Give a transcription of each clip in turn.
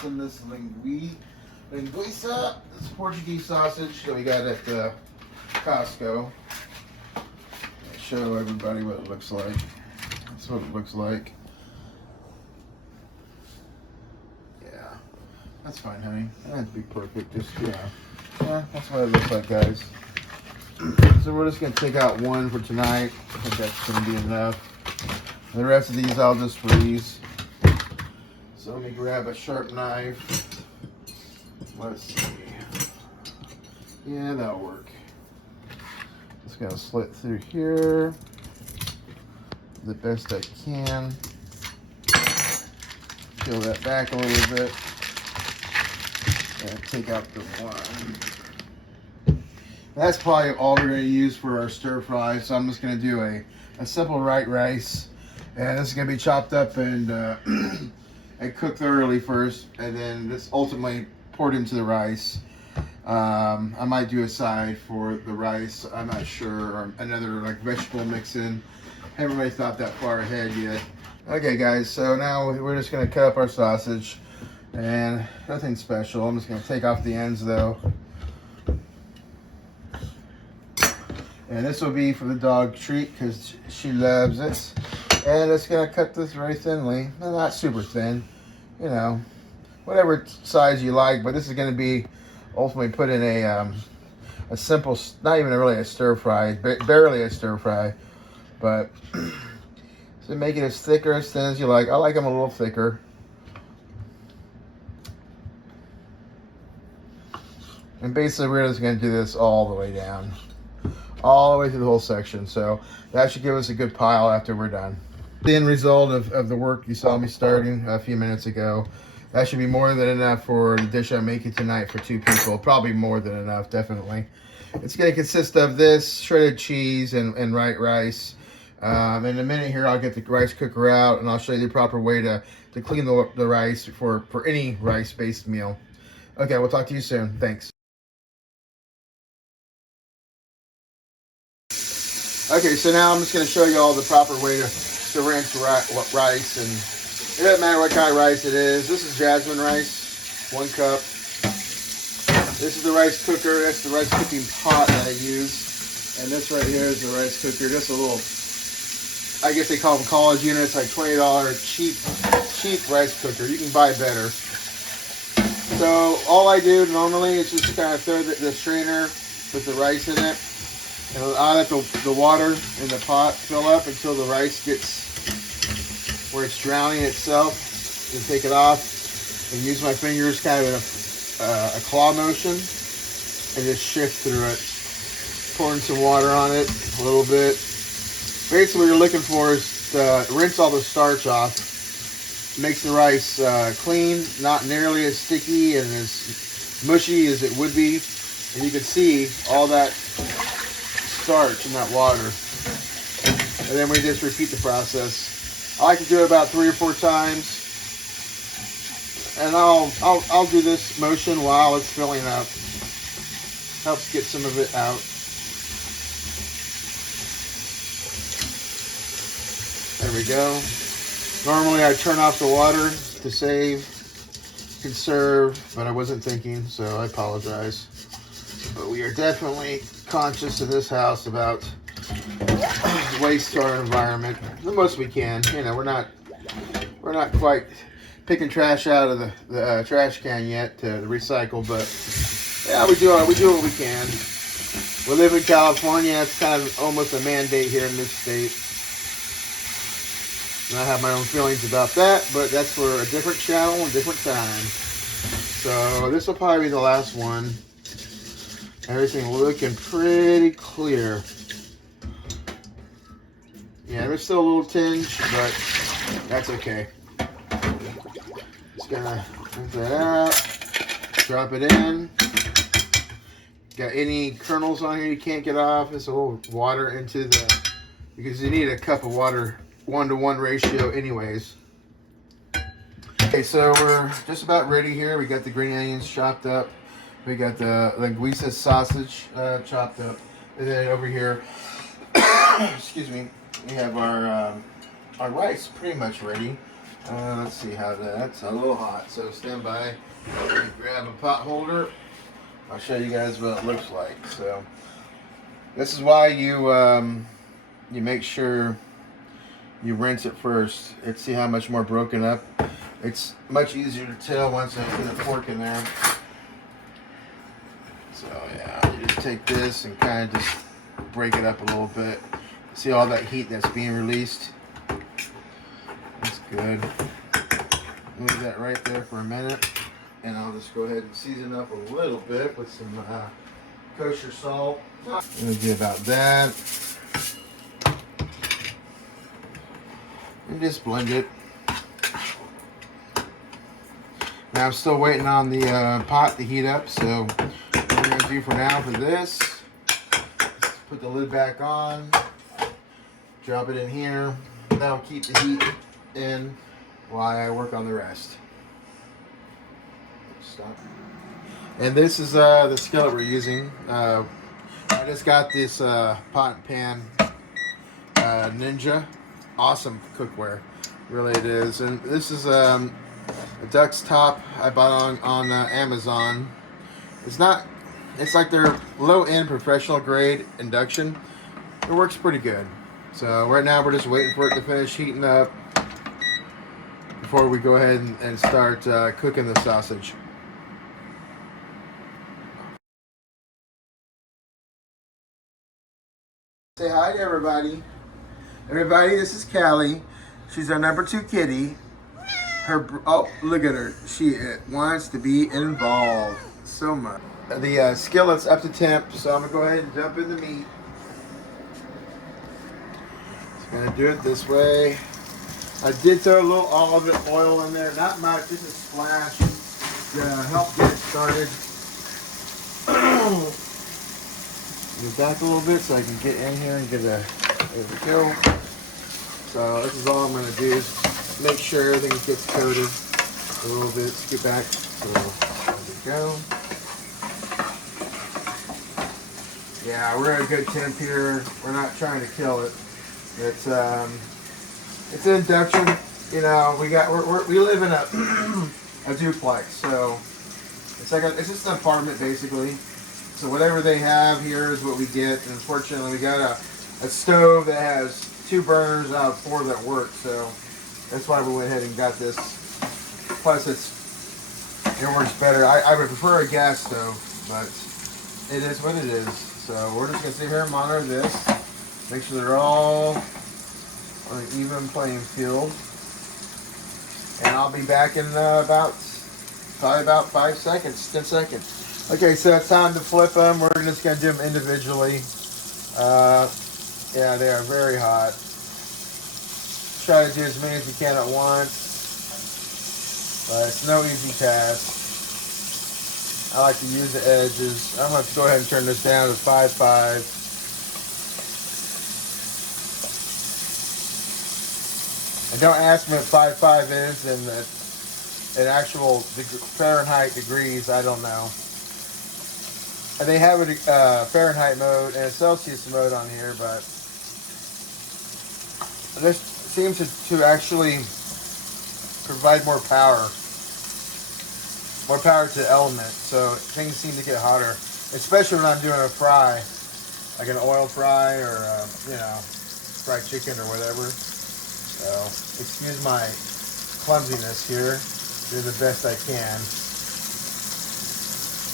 some of this linguica. This Portuguese sausage that we got at Costco. I'll show everybody what it looks like. That's what it looks like. Yeah, that's fine, honey. That has to be perfect. Just yeah, that's what it looks like, guys. So we're just gonna take out one for tonight. I think that's gonna be enough. The rest of these I'll just freeze. So let me grab a sharp knife. Let's see. Yeah, that'll work. Just gonna slit through here the best I can. Peel that back a little bit. And take out the one. That's probably all we're gonna use for our stir fry. So I'm just gonna do a simple white rice. And this is going to be chopped up and cooked thoroughly first, and then this ultimately poured into the rice. I might do a side for the rice, I'm not sure, or another like vegetable mix in. Haven't really thought that far ahead yet. Okay guys, so now we're just going to cut up our sausage, and nothing special. I'm just going to take off the ends though. And this will be for the dog treat because she loves it. And it's going to cut this very thinly. Not super thin, you know, whatever size you like. But this is going to be ultimately put in a simple, not even really a stir fry, barely a stir fry. But so make it as thick or as thin as you like. I like them a little thicker. And basically we're just going to do this all the way down. All the way through the whole section. So that should give us a good pile after we're done. The end result of the work you saw me starting a few minutes ago, that should be more than enough for the dish I'm making tonight for 2 people. Probably more than enough, definitely. It's going to consist of this, shredded cheese, and white rice. In a minute here, I'll get the rice cooker out, and I'll show you the proper way to clean the rice for any rice-based meal. Okay, we'll talk to you soon. Thanks. Okay, so now I'm just going to show you all the proper way to rinse rice, and it doesn't matter what kind of rice it is. This is jasmine rice, 1 cup. This is the rice cooker. That's the rice cooking pot that I use. And this right here is the rice cooker. Just a little, I guess they call them college units, like $20 cheap rice cooker. You can buy better. So all I do normally is just kind of throw the strainer with the rice in it. And I'll let the water in the pot fill up until the rice gets where it's drowning itself. And take it off and use my fingers kind of in a claw motion and just shift through it. Pouring some water on it a little bit. Basically what you're looking for is to rinse all the starch off. Makes the rice clean, not nearly as sticky and as mushy as it would be. And you can see all that starch in that water, and then we just repeat the process. I like to do it about 3 or 4 times, and I'll do this motion while it's filling up. Helps get some of it out. There we go. Normally I turn off the water to save, conserve, but I wasn't thinking, so I apologize. But we are definitely conscious in this house about waste to our environment the most we can. You know, we're not quite picking trash out of the trash can yet to recycle, but yeah, we do what we can. We live in California. It's kind of almost a mandate here in this state. And I have my own feelings about that, but that's for a different channel and different time. So this will probably be the last one. Everything looking pretty clear. Yeah, there's still a little tinge, but that's okay. Just gonna rinse that out, drop it in. Got any kernels on here you can't get off, just a little water into because you need a cup of water, 1-to-1 ratio anyways. Okay, so we're just about ready here. We got the green onions chopped up. We got the linguica sausage chopped up. And then over here, excuse me, we have our rice pretty much ready. Let's see how that's a little hot, so stand by. Grab a pot holder. I'll show you guys what it looks like. So this is why you make sure you rinse it first. Let's see how much more broken up. It's much easier to tell once I put a fork in there. So yeah, you just take this and kind of just break it up a little bit. See all that heat that's being released? That's good. Leave that right there for a minute. And I'll just go ahead and season up a little bit with some kosher salt. We'll do about that. And just blend it. Now I'm still waiting on the pot to heat up, so what we're going to do for now for this, put the lid back on, drop it in here. That'll keep the heat in while I work on the rest. Stop. And this is the skillet we're using. I just got this pot and pan Ninja. Awesome cookware, really it is. And this is a Duck's top I bought on Amazon. It's like their low-end professional grade induction. It works pretty good. So right now we're just waiting for it to finish heating up before we go ahead and start cooking the sausage. Say hi to everybody. Everybody, this is Callie. She's our number 2 kitty. Oh, look at her. She wants to be involved so much. The skillet's up to temp, so I'm going to go ahead and dump in the meat. Just going to do it this way. I did throw a little olive oil in there. Not much, just a splash to help get it started. Move back a little bit so I can get in here and get a... There we go. So this is all I'm going to do is make sure everything gets coated a little bit. Scoot back. So there we go. Yeah, we're at a good temp here. We're not trying to kill it. It's an induction. You know, we live in a duplex, so it's just an apartment basically. So whatever they have here is what we get. And unfortunately, we got a stove that has 2 burners out of 4 that work. So that's why we went ahead and got this. Plus, it works better. I would prefer a gas stove, but it is what it is. So we're just gonna sit here and monitor this. Make sure they're all on an even playing field. And I'll be back in probably about 5 seconds, 10 seconds. Okay, so it's time to flip them. We're just gonna do them individually. Yeah, they are very hot. Try to do as many as you can at once. But it's no easy task. I like to use the edges. I'm going to go ahead and turn this down to 5.5. And don't ask me what 5.5 is in actual Fahrenheit degrees. I don't know. And they have a Fahrenheit mode and a Celsius mode on here, but this seems to actually provide more power to the element, so things seem to get hotter, especially when I'm doing a fry, like an oil fry or fried chicken or whatever. So excuse my clumsiness here, do the best I can.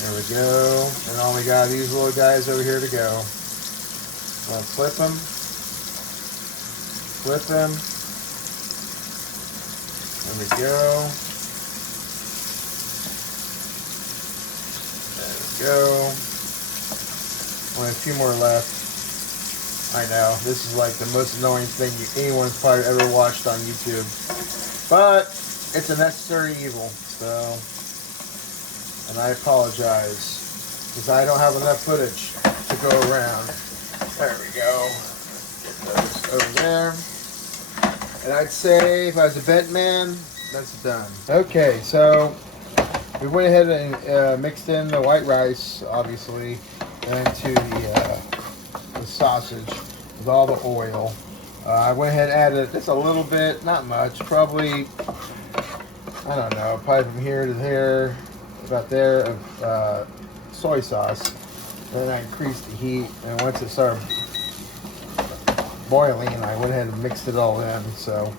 There we go, and all we got these little guys over here to go. I'll flip them. Flip them. There we go. There we go. Only a few more left. I know, this is like the most annoying thing anyone's probably ever watched on YouTube. But it's a necessary evil, so... And I apologize, because I don't have enough footage to go around. There we go. Get those over there. And I'd say if I was a bent man, that's done. Okay, so we went ahead and mixed in the white rice, obviously, into the sausage with all the oil. I went ahead and added just a little bit, not much, probably, I don't know, probably from here to there, about there, of soy sauce. Then I increased the heat, and once it started boiling, I went ahead and mixed it all in. So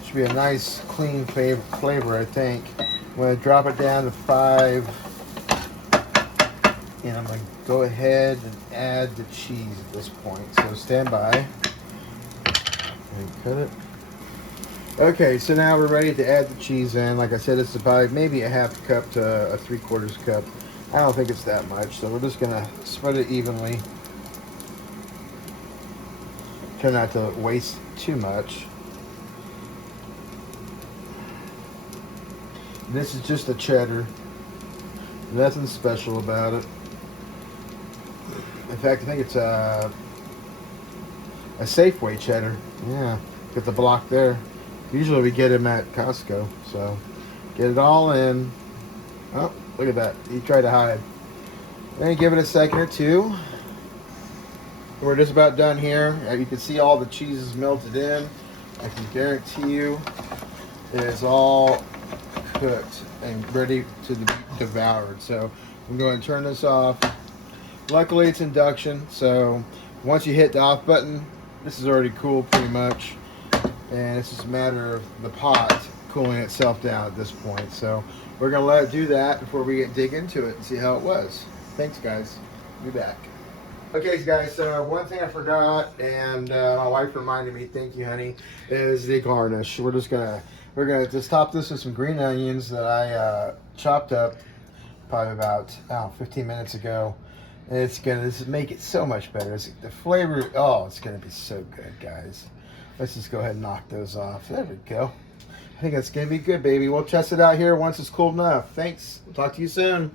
it should be a nice, clean flavor, I think. I'm going to drop it down to 5, and I'm going to go ahead and add the cheese at this point. So stand by. Cut it. Okay, so now we're ready to add the cheese in. Like I said, it's about maybe a half cup to a 3/4 cup. I don't think it's that much, so we're just gonna spread it evenly. Try not to waste too much. This is just a cheddar. Nothing special about it. In fact, I think it's a Safeway cheddar. Yeah, get the block there. Usually we get them at Costco. So get it all in. Oh, look at that. He tried to hide. Then give it a second or two. We're just about done here. You can see all the cheese is melted in. I can guarantee you it is all cooked and ready to be devoured. So I'm going to turn this off. Luckily it's induction, so once you hit the off button, this is already cool pretty much. And it's just a matter of the pot cooling itself down at this point. So we're going to let it do that before we dig into it and see how it was. Thanks, guys. Be back. Okay, guys, so one thing I forgot, and my wife reminded me, thank you, honey, is the garnish. We're gonna just top this with some green onions that I chopped up probably about 15 minutes ago. And it's gonna make it so much better. The flavor, oh, it's gonna be so good, guys. Let's just go ahead and knock those off. There we go. I think that's gonna be good, baby. We'll test it out here once it's cooled enough. Thanks. We'll talk to you soon.